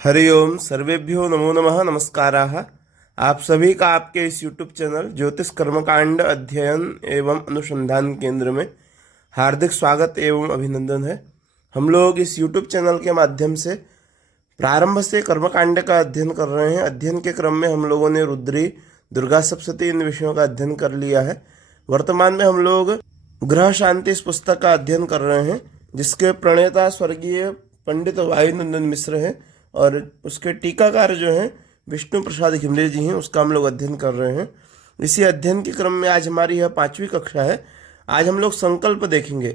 हरि ओम सर्वेभ्यो नमो नमः नमस्काराः। आप सभी का आपके इस YouTube चैनल ज्योतिष कर्मकांड अध्ययन एवं अनुसंधान केंद्र में हार्दिक स्वागत एवं अभिनंदन है। हम लोग इस YouTube चैनल के माध्यम से प्रारंभ से कर्मकांड का अध्ययन कर रहे हैं। अध्ययन के क्रम में हम लोगों ने रुद्री, दुर्गा सप्तशती इन विषयों का अध्ययन कर लिया है। वर्तमान में हम लोग ग्रह शांति इस पुस्तक का अध्ययन कर रहे हैं, जिसके प्रणेता स्वर्गीय पंडित वायुनंदन मिश्र हैं और उसके टीकाकार जो हैं विष्णु प्रसाद घिमरे जी हैं। उसका हम लोग अध्ययन कर रहे हैं। इसी अध्ययन के क्रम में आज हमारी यह 5वीं कक्षा है। आज हम लोग संकल्प देखेंगे।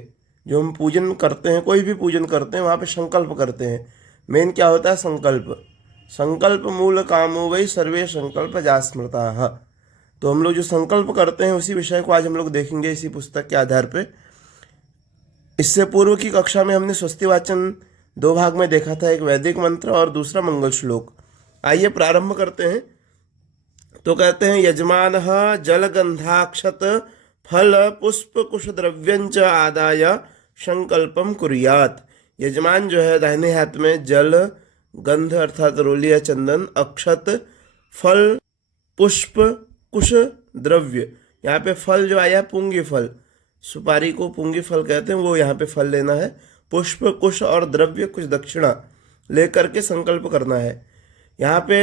जो हम पूजन करते हैं, कोई भी पूजन करते हैं, वहाँ पे संकल्प करते हैं। मेन क्या होता है? संकल्प। संकल्प मूल कामो वै सर्वे संकल्प जा स्मृताः। तो हम लोग जो संकल्प करते हैं उसी विषय को आज हम लोग देखेंगे इसी पुस्तक के आधार पे। इससे पूर्व की कक्षा में हमने स्वस्ति वाचन 2 भाग में देखा था, एक वैदिक मंत्र और दूसरा मंगल श्लोक। आइए प्रारंभ करते हैं। तो कहते हैं, यजमानः जलगंधाक्षत फल पुष्प कुश द्रव्यंच आदाय संकल्पम कुर्यात्। यजमान जो है दाहिने हाथ में जल, गंध अर्थात रोली या चंदन, अक्षत, फल, पुष्प, कुश, द्रव्य। यहाँ पे फल जो आया पुंगी फल, सुपारी को पुंगी फल कहते हैं, वो यहाँ पे फल लेना है। पुष्प, कुश और द्रव्य कुछ दक्षिणा लेकर के संकल्प करना है। यहाँ पे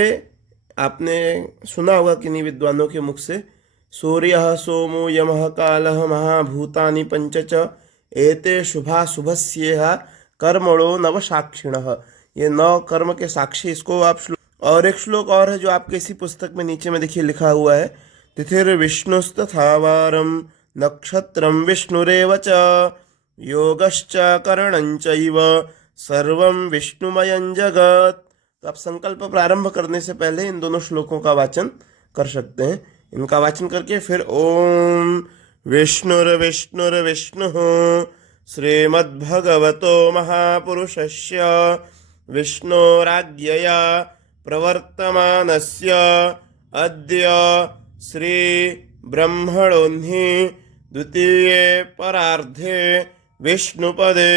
आपने सुना होगा किन्हीं विद्वानों के मुख से, सूर्यः सोमो यमः कालः महाभूतानि पंचच एते शुभा शुभस्येह कर्मणो नव साक्षिणः। ये 9 कर्म के साक्षी, इसको आप और एक श्लोक और है जो आपके इसी पुस्तक में नीचे में देखिए लिखा हुआ है, तिथिर्विष्णुस्तथा वारं नक्षत्रं विष्णुरेव च योगश्च करणंचैव सर्वं विष्णुमयं जगत्। तो आप संकल्प प्रारंभ करने से पहले इन दोनों श्लोकों का वाचन कर सकते हैं। इनका वाचन करके फिर ओम विष्णुर्विष्णुर्विष्णुः श्रीमद्भगवतो महापुरुषस्य विष्णोराज्ञया प्रवर्तमानस्य अद्य श्री ब्रह्मणोऽह्नि द्वितीये परार्धे विष्णुपदे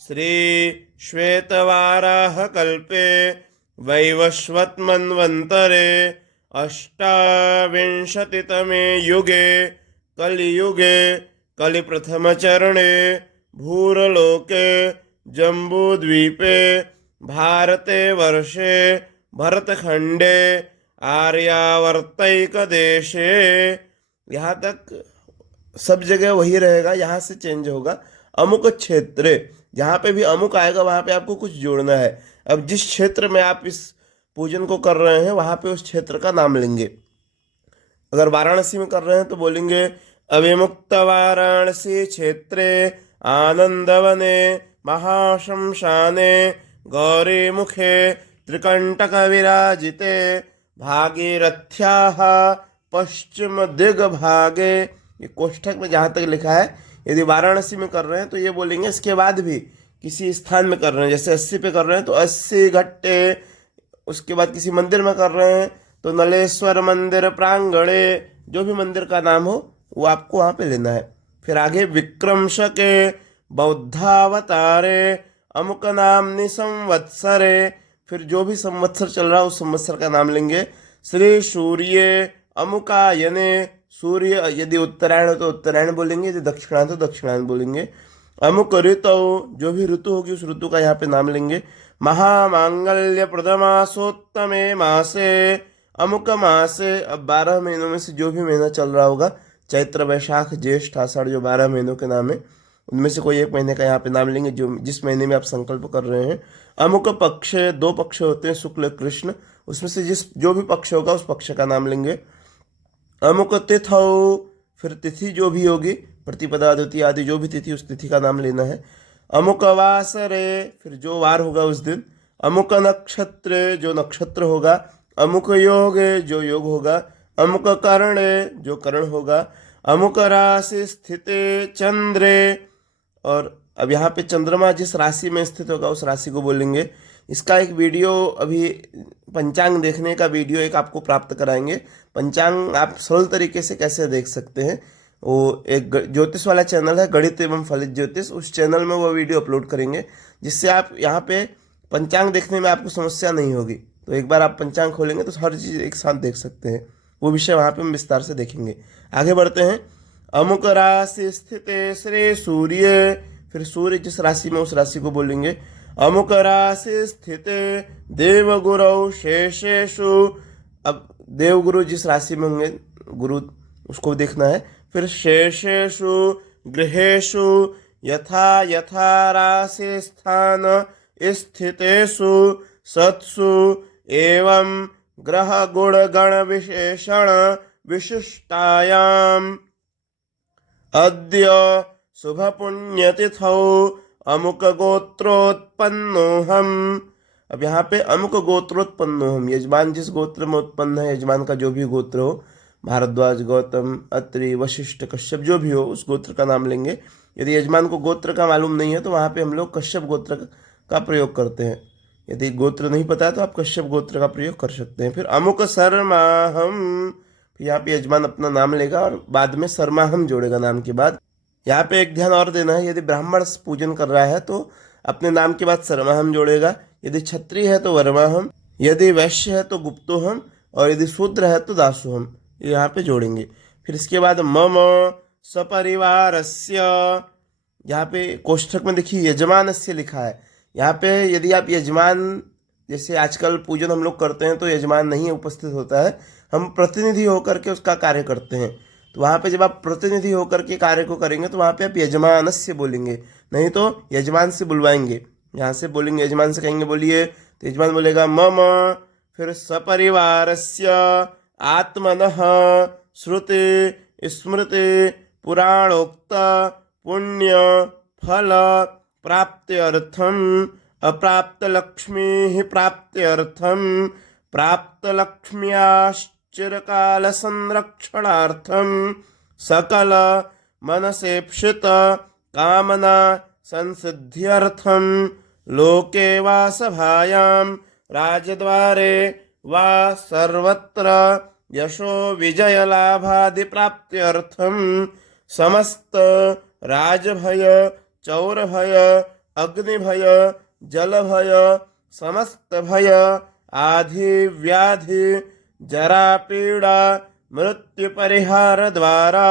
श्री श्वेतवाराह कल्पे वैवस्वतमन्वन्तरे अष्टाविंशतितमे युगे कलियुगे कलिप्रथमचरणे भूरलोके जम्बूद्वीपे भारते वर्षे भरतखंडे आर्यावर्तैकदेशे। यहाँ तक सब जगह वही रहेगा, यहाँ से चेंज होगा। अमुक क्षेत्र, जहाँ पे भी अमुक आएगा वहाँ पे आपको कुछ जोड़ना है। अब जिस क्षेत्र में आप इस पूजन को कर रहे हैं वहाँ पे उस क्षेत्र का नाम लेंगे। अगर वाराणसी में कर रहे हैं तो बोलेंगे अविमुक्त वाराणसी क्षेत्रे आनंदवने महाशमशाने गौरी मुखे त्रिकंटक विराजिते भागीरथ्याः पश्चिम दिग्भागे। ये कोष्ठक में जहाँ तक लिखा है, यदि वाराणसी में कर रहे हैं तो ये बोलेंगे। इसके बाद भी किसी स्थान में कर रहे हैं, जैसे 80 पे कर रहे हैं तो 80 घट्टे। उसके बाद किसी मंदिर में कर रहे हैं तो नलेश्वर मंदिर प्रांगणे, जो भी मंदिर का नाम हो वो आपको वहाँ पे लेना है। फिर आगे विक्रमशके बौद्धावतारे अमुक नामनि संवत्सरे, फिर जो भी संवत्सर चल रहा है उस संवत्सर का नाम लेंगे। श्री सूर्य अमुकायने, सूर्य यदि उत्तरायण हो तो उत्तरायण बोलेंगे, यदि दक्षिणायन तो दक्षिणायन बोलेंगे। अमुक ऋतु, जो भी ऋतु होगी उस ऋतु का यहाँ पे नाम लेंगे। महामांगल्य प्रदमासोत्तमे मासे अमुक मासे। अब 12 महीनों में से जो भी महीना चल रहा होगा, चैत्र वैशाख ज्येष्ठ आषाढ़, जो 12 महीनों के नाम है उनमें से कोई एक महीने का यहाँ पे नाम लेंगे, जो जिस महीने में आप संकल्प कर रहे हैं। अमुक पक्ष, 2 पक्ष होते हैं शुक्ल कृष्ण, उसमें से जो भी पक्ष होगा उस पक्ष का नाम लेंगे। अमुक तिथौ, फिर तिथि जो भी होगी, प्रतिपदा द्वितीया आदि जो भी तिथि, उस तिथि का नाम लेना है। अमुक वासरे, फिर जो वार होगा उस दिन। अमुक नक्षत्र, जो नक्षत्र होगा। अमुक योगे, जो योग होगा। अमुक कर्णे, जो कर्ण होगा। अमुक राशि स्थिते चंद्रे, और अब यहाँ पे चंद्रमा जिस राशि में स्थित होगा उस राशि को बोलेंगे। इसका एक वीडियो अभी पंचांग देखने का वीडियो एक आपको प्राप्त कराएंगे। पंचांग आप सरल तरीके से कैसे देख सकते हैं, वो एक ज्योतिष वाला चैनल है, गणित एवं फलित ज्योतिष, उस चैनल में वो वीडियो अपलोड करेंगे, जिससे आप यहाँ पे पंचांग देखने में आपको समस्या नहीं होगी। तो एक बार आप पंचांग खोलेंगे तो हर चीज़ एक साथ देख सकते हैं। वो विषय वहाँ पे हम विस्तार से देखेंगे। आगे बढ़ते हैं। अमुक राशि स्थित श्री सूर्य, फिर सूर्य जिस राशि में उस राशि को बोलेंगे। अमुक राशि स्थित देवगुरु शेषेषु, अब देवगुरु जिस राशि में होंगे गुरु उसको देखना है। फिर शेषेषु गृहेषु यथा यथा राशि स्थान स्थितेषु सत्सु एवं ग्रह गुण गण विशेषण विशिष्टायाम अद्य शुभ पुण्यतिथौ अमुक गोत्रोत्पन्नोहम। अब यहाँ पे अमुक गोत्रोत्पन्नोहम, यजमान जिस गोत्र में उत्पन्न है, यजमान का जो भी गोत्र हो, भारद्वाज, गौतम, अत्रि, वशिष्ठ, कश्यप जो भी हो, उस गोत्र का नाम लेंगे। यदि यजमान को गोत्र का मालूम नहीं है तो वहाँ पे हम लोग कश्यप गोत्र का प्रयोग करते हैं। यदि गोत्र नहीं पता है तो आप कश्यप गोत्र का प्रयोग कर सकते हैं। फिर अमुक शर्माहम, यहाँ पे यजमान अपना नाम लेगा और बाद में शर्माहम जोड़ेगा नाम के बाद। यहाँ पे एक ध्यान और देना है, यदि ब्राह्मण पूजन कर रहा है तो अपने नाम के बाद शर्माहम जोड़ेगा, यदि क्षत्रिय है तो वर्माहम, यदि वैश्य है तो गुप्तोहम, और यदि शूद्र है तो दासोहम, यहाँ पे जोड़ेंगे। फिर इसके बाद मम सपरिवारस्य, यहाँ पे कोष्ठक में देखिए यजमानस्य लिखा है। यहाँ पे यदि आप यजमान, जैसे आजकल पूजन हम लोग करते हैं तो यजमान नहीं उपस्थित होता है, हम प्रतिनिधि होकर के उसका कार्य करते हैं। तो वहाँ पे जब आप प्रतिनिधि होकर के कार्य को करेंगे तो वहाँ पे आप यजमानस्य बोलेंगे, नहीं तो यजमान से बुलवाएंगे। यहाँ से बोलेंगे यजमान से, कहेंगे बोलिए, तो यजमान बोलेगा मम, फिर सपरिवारस्य आत्मनः श्रुति स्मृति पुराणोक्त पुण्य फल प्राप्त्यर्थम अप्राप्त लक्ष्मी प्राप्त्यर्थम प्राप्त लक्ष्म्याश्चिरकाल संरक्षणार्थम सकल मनसेप्सित कामना संसिद्ध्यर्थम लोके वा सभायां राजद्वारे वा सर्वत्र यशो विजय लाभादि प्राप्त्यर्थम समस्त राजभय चौरभय अग्निभय जलभय समस्त भय आधि व्याधि जरा पीड़ा मृत्यु परिहार द्वारा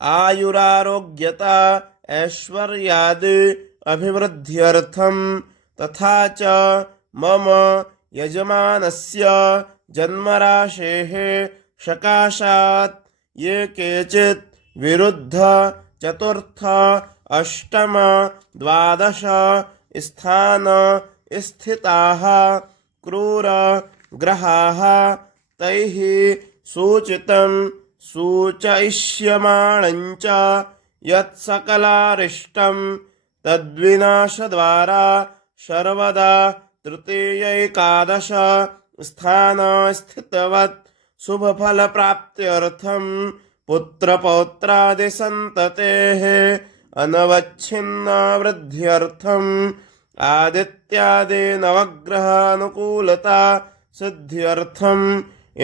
आयुरारोग्यता ऐश्वर्यादि अभिवृद्ध्यर्थम तथा च मम यजमानस्य जन्मराशेः सकाशात् ये केचित् विरुद्ध चतुर्थ अष्टम द्वादश स्थान स्थिताः क्रूर ग्रहाः तैः सूचितं सूचयिष्यमाणञ्च यत्सकलारिष्टं तद्विनाशद्वारा सर्वदा तृतीयैकादश स्थान स्थितवत् शुभफल प्राप्त्यर्थं पुत्रपौत्रादि संततेः अनवच्छिन्न वृद्ध्यर्थं आदित्यादि नवग्रह अनुकूलता सिद्ध्यर्थं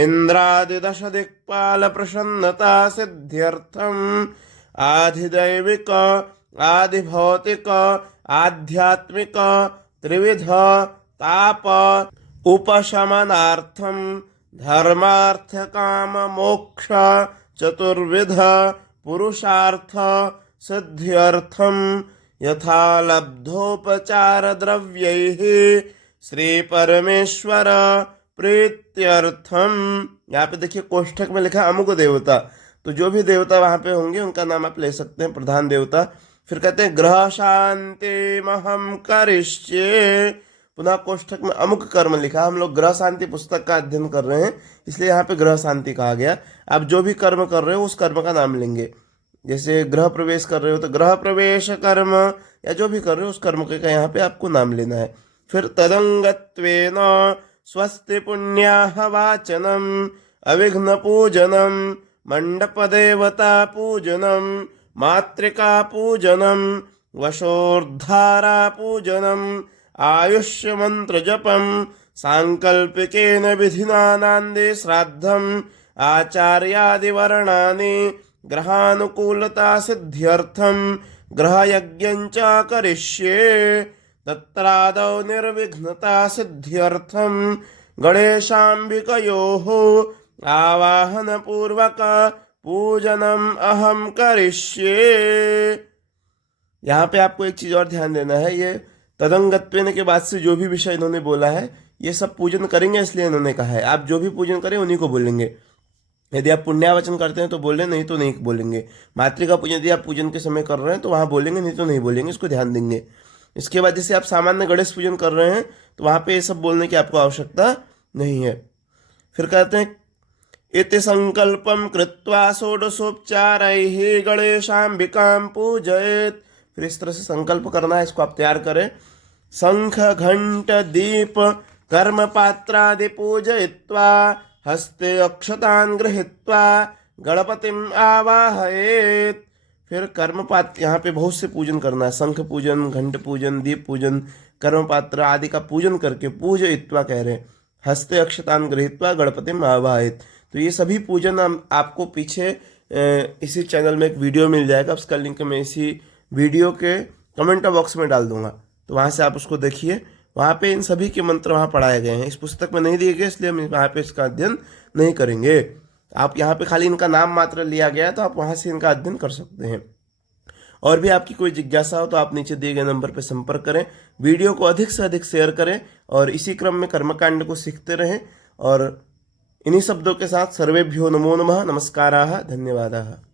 इंद्रादि दश दिक्पाल प्रसन्नता सिद्ध्यर्थं आधिदैविक आधिभौतिक आध्यात्मिक त्रिविध ताप उपशमनार्थं धर्मार्थ काम मोक्ष चतुर्विध पुरुषार्थ सिद्ध्यर्थं यथा लब्धोपचार द्रव्यैः श्री परमेश्वर प्रीत्यर्थम। यहाँ पे देखिए कोष्ठक में लिखा अमुक देवता, तो जो भी देवता वहाँ पे होंगे उनका नाम आप ले सकते हैं, प्रधान देवता। फिर कहते हैं ग्रह शांति महम करिष्ये, पुनः कोष्ठक में अमुक कर्म लिखा। हम लोग ग्रह शांति पुस्तक का अध्ययन कर रहे हैं, इसलिए यहाँ पे ग्रह शांति कहा गया। आप जो भी कर्म कर रहे हो उस कर्म का नाम लेंगे। जैसे गृह प्रवेश कर रहे हो तो गृह प्रवेश कर्म, या जो भी कर रहे हो उस कर्म का यहाँ पे आपको नाम लेना है। फिर तदंगत्वेन स्वस्ति पुण्याह वाचनम अविघ्न पूजनम मंडप देवता पूजनम मातृका पूजनम वशोर्धारा पूजनम आयुष्य मंत्र जपम सांकल्पिकेन विधिना नांदे श्राद्धम आचार्यादि वर्णानि ग्रहानुकूलता सिद्ध्यर्थम ग्रह यज्ञं च करिष्ये तत्रादौ निर्विघ्नता सिद्ध्यर्थं गणेशाम्बिकयोः आवाहनपूर्वक पूजनम अहम करिष्ये। यहाँ पे आपको एक चीज और ध्यान देना है, ये तदंगत्वेन के बाद से जो भी विषय इन्होंने बोला है ये सब पूजन करेंगे, इसलिए इन्होंने कहा है आप जो भी पूजन करें उन्हीं को बोलेंगे। यदि आप पुण्यावचन करते हैं तो बोलें, नहीं तो नहीं बोलेंगे। मातृका पूजन यदि आप पूजन के समय कर रहे हैं तो वहाँ बोलेंगे, नहीं तो नहीं बोलेंगे, इसको ध्यान देंगे। इसके बाद जैसे आप सामान्य गणेश पूजन कर रहे हैं तो वहाँ पे ये सब बोलने की आपको आवश्यकता नहीं है। फिर कहते हैं इति संकल्पम कृत्वा षोडशोपचारैः गणेशाम्बिकां पूजयेत्। फिर इस तरह से संकल्प करना है, इसको आप तैयार करें। शंख घंट दीप कर्म पात्रादि पूजयित्वा हस्ते अक्षतान् गृहीत्वा गणपतिम आवाहयेत्। फिर कर्म पात्र, यहाँ पे बहुत से पूजन करना है। शंख पूजन, घंट पूजन, दीप पूजन, कर्म पात्र आदि का पूजन करके पूजयित्वा कह रहे हैं। हस्ते अक्षतान् गृहीत्वा गणपतिम आवाहयेत्। तो ये सभी पूजन आपको पीछे इसी चैनल में एक वीडियो मिल जाएगा, उसका लिंक मैं इसी वीडियो के कमेंट बॉक्स में डाल दूंगा, तो वहाँ से आप उसको देखिए। वहाँ पे इन सभी के मंत्र वहाँ पढ़ाए गए हैं, इस पुस्तक में नहीं दिए गए, इसलिए हम वहाँ पे इसका अध्ययन नहीं करेंगे। आप यहाँ पे खाली इनका नाम मात्र लिया गया, तो आप वहाँ से इनका अध्ययन कर सकते हैं। और भी आपकी कोई जिज्ञासा हो तो आप नीचे दिए गए नंबर पर संपर्क करें। वीडियो को अधिक से अधिक शेयर करें और इसी क्रम में कर्मकांड को सीखते रहें। और इन्हीं शब्दों के साथ सर्वेभ्यो नमो नमः, नमस्काराः, धन्यवादाः।